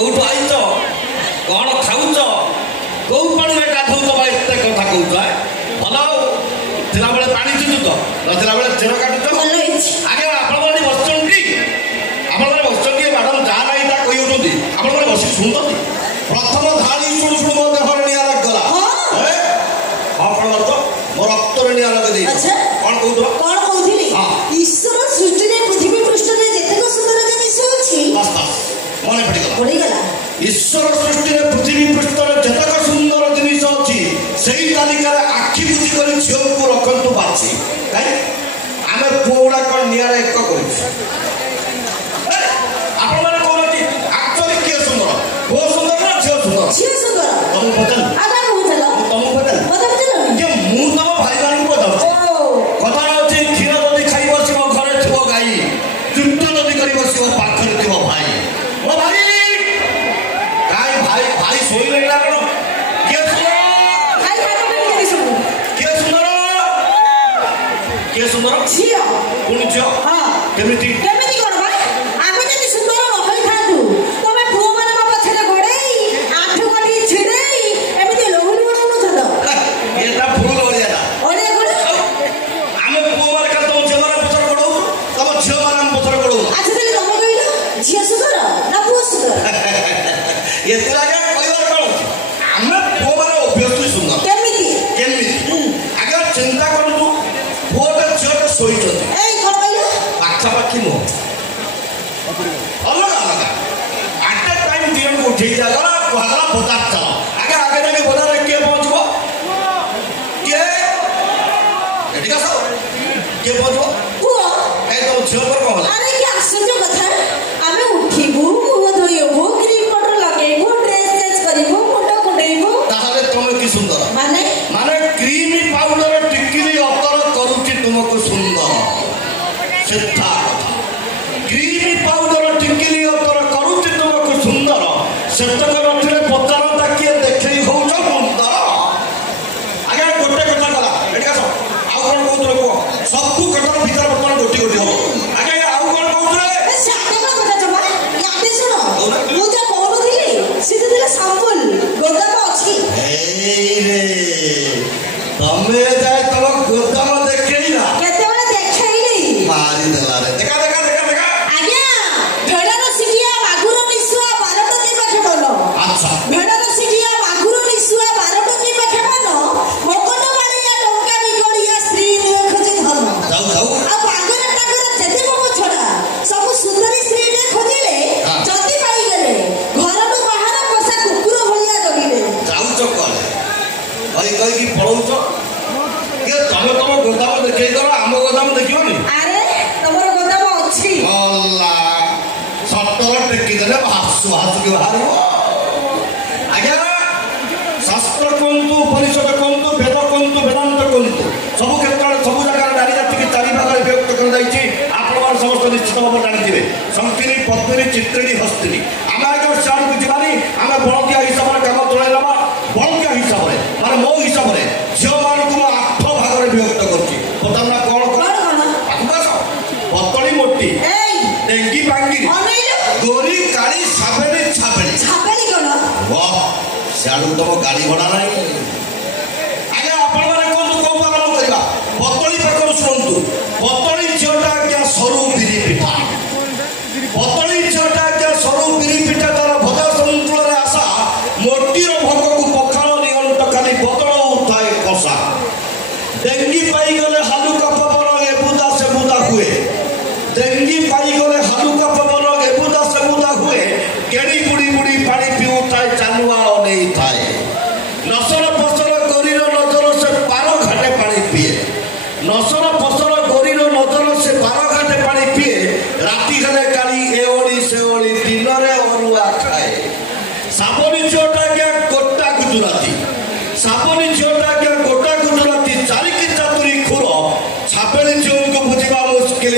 କୋଉଠୁ ଆଇଛ କଣ ଖାଉଛ କୋଉ ପାଣିରେ ଗାଧଉଛ ବା ଏତେ କଥା କହୁଛ ଭଲ ଥିଲାବେଳେ ପାଣି ଚିଚୁଛ ନଥିଲା ବେଳେ ଚେର କାଟୁଛ ଆଜ୍ଞା ଆପଣମାନେ ବସିଛନ୍ତି ଆପଣମାନେ ବସିଛନ୍ତି ମ୍ୟାଡାମ ଯାହା ନାହିଁ ତାହା କହିହେଉଛନ୍ତି ଆପଣମାନେ ବସିକି ଶୁଣୁଛନ୍ତି ପ୍ରଥମ ଧାଡ଼ି ଶୁଣୁ ଶୁଣୁ ମୋ ଦେହରେ ନିଆଁ ଲାଗିଗଲା ହଁ କଣ ଅର୍ଥ ମୋ ରକ୍ତରେ ନିଆଁ ଲଗେଇ କଣ କହୁଥିଲ କଣ କହୁଥିଲି ଈଶ୍ୱର ସୃଷ୍ଟିରେ ପୃଥିବୀ ପୃଷ୍ଠରେ ଯେତେକ ସୁନ୍ଦର ଜିନିଷ ଅଛି ମନେ ପଡ଼ିଗଲା ଈଶ୍ୱର ସୃଷ୍ଟିରେ ପୃଥିବୀ ପୃଷ୍ଠରେ ଯେତେକ ସୁନ୍ଦର ଜିନିଷ ଅଛି ସେଇ ତାଲିକାରେ ଆଖି ବୁଝି କରି ଝିଅକୁ ରଖନ୍ତୁ ବାଛି ଆମେ ପୁଅ ଗୁଡାକ ନିଆଁରେ ଏକ କରିଛୁ ଆପଣମାନେ କହୁନାହାନ୍ତି ଆକ୍ଚୁଆଲି କିଏ ସୁନ୍ଦର ପୁଅ ସୁନ୍ଦର ନା ଝିଅ ସୁନ୍ଦର ତମକୁ ପଚାରିଲି ତମକୁ ପଚାରିଲି ଯେ ମୁଁ ତମ ଭାଇମାନଙ୍କୁ ପଚାରୁଛି କଥା ଅଛି କ୍ଷୀର ଯଦି ଖାଇ ବସିବ ଘରେ ଥିବ ଗାଈ ଯୁକ୍ତ ଯଦି କରି ବସିବ ପାଖରେ ଥିବ ଭାଇ ମୋ ଭାଇ ଭାଇ ଶୋଇଲେ ନା କଣ କିଏ ସୁନ୍ଦର ଝିଅ ପୁଣି ଝିଅ କେମିତି କଣ ଆମେ ଯଦି ସୁନ୍ଦର ନ ହୋଇଥାନ୍ତୁ ତମେ ପୁଅ ମାନଙ୍କ ପଛରେ ଗୋଡେଇ ଆଣ୍ଠୁ କାଟି ଛିଡେଇ ଏମିତି ଲହୁଣି ଉଡଉନଥାନ୍ତ ଏଟା ଭୁଲ ଓଳିଆ ଗୋଡେ ଆମେ ପୁଅ ମାନେ କାଲି ତମ ଝିଅ ମାନଙ୍କ ପଛରେ ଗୋଡଉ ତମ ଝିଅ ମାନଙ୍କ ପଛରେ ଗୋଡଉ ଆଚ୍ଛା ତାହେଲେ ତମେ କହିଲ ଝିଅ ସୁନ୍ଦର ନା ପୁଅ ସୁନ୍ଦର ଏଥିରେ କହିବାର କଣ ଆମେ ପୁଅ ମାନେ ଅଭ୍ୟସ୍ତ ସୁନ୍ଦର କେମିତି ଆଜ୍ଞା ଚିନ୍ତା କରନ୍ତୁ ପୁଅଟେ ଝିଅଟେ ଶୋଇଛନ୍ତି ପାଖାପାଖି ନୁହଁ ଅଲଗା ଅଲଗା ଆଟ ଏ ଟାଇମ୍ ଦି ଜଣକୁ ଉଠେଇ ଦିଆଗଲା କୁହାଗଲା ବଜାର ଚାଲ ଆଗେ ଯାଇକି ବଜାରରେ କିଏ ପହଞ୍ଚିବ କିଏ ଏଠିକି ଆସ କିଏ ପହଞ୍ଚିବ ପୁଅ କାହିଁ ତମ ଝିଅ ପରେ କଣ ହେଲା ଆଶ୍ଚର୍ଯ୍ୟ କଥା ଆମେ ଉଠିବୁ ମୁହଁ ଧୋଇବୁ କ୍ରିମ ପାଉଡର ଲଗେଇବୁ ଡ୍ରେସ୍ ଚେଞ୍ଜ କରିବୁ ମୁଣ୍ଡ କୁଣ୍ଡେଇବୁ ତାହେଲେ ତମେ କି ସୁନ୍ଦର ମାନେ କ୍ରିମ ପାଉଡର ଟିକିଲି ଅତର କରୁଛି ତୁମକୁ ସୁନ୍ଦର ସେଠା କ୍ରିମ ପାଉଡର ଟିକିଲି ଅତର କରୁଛି ତୁମକୁ ସୁନ୍ଦର ସେତକ ନଥିଲେ ପଚାରନ୍ତା କିଏ ଦେଖେଇ ହଉଛ ସୁନ୍ଦର ଆଜ୍ଞା ଗୋଟେ କଥା ଗଲା ଏଠି ଆସ ଆଉ କଣ କହୁଥିଲେ କୁହ ସବୁ କଥାର ଭିତରେ ବର୍ତ୍ତମାନ ଗୋଟି ଗୋଟି ହବ ଆଜ୍ଞା ଆଉ କଣ କହୁଥିଲେ ମୁଁ ଯା କହୁନଥିଲି ସେଠି ସାମ୍ପଲ ଗୋଦାମ ଅଛି ତମେ ଯାଇ ତମ ଗୋଦାମ ଦେଖେଇଲା କେତେବେଳେ ଦେଖେଇଲି ମାରିଦେଲା ରେ ଦେଖା ଆଜ୍ଞା ଭେଡର ସିକିଆ ମାଗୁର ନିଶୁଆ 12ଟା ଦିନ ଖେବଲ ଆଚ୍ଛା ଭେଡର ସିକିଆ ମାଗୁର ନିଶୁଆ 12ଟା ଦିନ ଖେବଲ ମକଟ ବାଳିଆ ଟଙ୍କା ବିଗଳିଆ ସ୍ତ୍ରୀ ନିଏ ଖୋଜି ଧନ ଯାଉ ଆଉ ପାଗରେ ଯେତେ କମ ଛଡା ସବୁ ସୁନ୍ଦରୀ ସ୍ତ୍ରୀଟେ ଖୋଜିଲେ ଯଦି ପାଇଗଲେ ଘରରୁ ବାହାର ପଶା କୁକୁର ଭଳିଆ ଜଗିଲେ ଯାଉଛ କଲେ କହିକି ପଳଉଛ ତମେ ତମ ଗୋଦାମ ଦେଖେଇ ଦବ ଆମ ଗୋଦାମ ଦେଖିବନି ଆରେ ତମର ଗୋଦାମ ଅଛି ସତର ଟେକି ଦେଲେ ହାସୁକି ବାହାରିବ ଆଜ୍ଞା ଶାସ୍ତ୍ର କୁହନ୍ତୁ ଉପନିଷଦ କୁହନ୍ତୁ ବେଦ କୁହନ୍ତୁ ବେଦାନ୍ତ କୁହନ୍ତୁ ସବୁ କ୍ଷେତ୍ରରେ ସବୁ ଜାଗାରେ ନାରୀ ଜାତିକି ଚାରି ଭାଗରେ ବିଭକ୍ତ କରାଯାଇଛି ଆପଣମାନେ ସମସ୍ତେ ନିଶ୍ଚିତ ଭାବରେ ଜାଣିଥିବେ ଶଙ୍କିନୀ ପଦ୍ମିନୀ ଚିତ୍ରିଣୀ ହସ୍ତିନୀ ଆମେ ଆଜ୍ଞା ସିଆଡ଼କୁ ଯିବାନି ଆମେ ବଳକିଆ ହିସାବରେ କାମ ଚଳାଇ ନେବା ବଳକିଆ ହିସାବରେ ମାନେ ମୋ ହିସାବରେ ଝିଅମାନଙ୍କୁ ମୁଁ 8 ଭାଗରେ ବିଭକ୍ତ କରୁଛି ବର୍ତ୍ତମାନ କଣ ପତଳି ମୋଟି ଡେଙ୍ଗି ବାଙ୍ଗି ଗୋରି କାଳି ଛାବେଳି କଣ ସିଆଡ଼କୁ ତମ ଗାଡ଼ି ଭଡ଼ା ନାହିଁ ଆଜ୍ଞା ଆପଣମାନେ କୁହନ୍ତୁ କୋଉ ପାଳନ କରିବା ପତଳି ପାଖରୁ ଶୁଣନ୍ତୁ ପତଳି ଝିଅଟା ଆଜ୍ଞା ସରୁ ବିରି ପିଠା ପତଳି ଝିଅଟା ଆଜ୍ଞା ସରୁ ବିରି ପିଠା ତାର ଭଜା ସନ୍ତୁଳରେ ଆଶା ମୋଟିର ଭୋଗକୁ ପଖାଳ ନିଅଣ୍ଟ ଖାଲି ବଦଳ ଉଠାଏ କଷା ଡେଙ୍ଗି ପାଇଗଲେ ହାଲୁକା ପବନ ଏବୁଦା ସେବୁଦା ହୁଏ ଡେଙ୍ଗି ପାଇଗଲେ ହାଲୁକା ପବନ ଏବୁଦା ସେବୁଦା ହୁଏ କେଡ଼ି ବୁଡ଼ି ବୁଡ଼ି ପାଣି ପିଉଥାଏ ଚାଲୁଆ ଅନେଇଥାଏ ନସର ଫସର ଗରିର ନଜର ସେ ପାର ଘାଟେ ପାଣି ପିଏ ନସର ଫସର ଗରିର ନଜର ସେ ପାର ଘାଟେ ପାଣି ପିଏ ରାତି ହେଲେ କାଳି ଏଓଳି ସେଓଳି ଦିନରେ ଅରୁଆ ଖାଏ ସାବନୀ ଝିଅଟା ଆଜ୍ଞା ଗୋଟା ଗୁଜୁରାତି ସାବନୀ ଝିଅଟା ଆଜ୍ଞା ଗୋଟା ଗୁଜୁରାତି ଚାରିକି ଚାତୁରୀ ଖୁର ଛାପେଳି ଝିଅଙ୍କୁ ବୁଝିବା ମୁସ୍କିଲ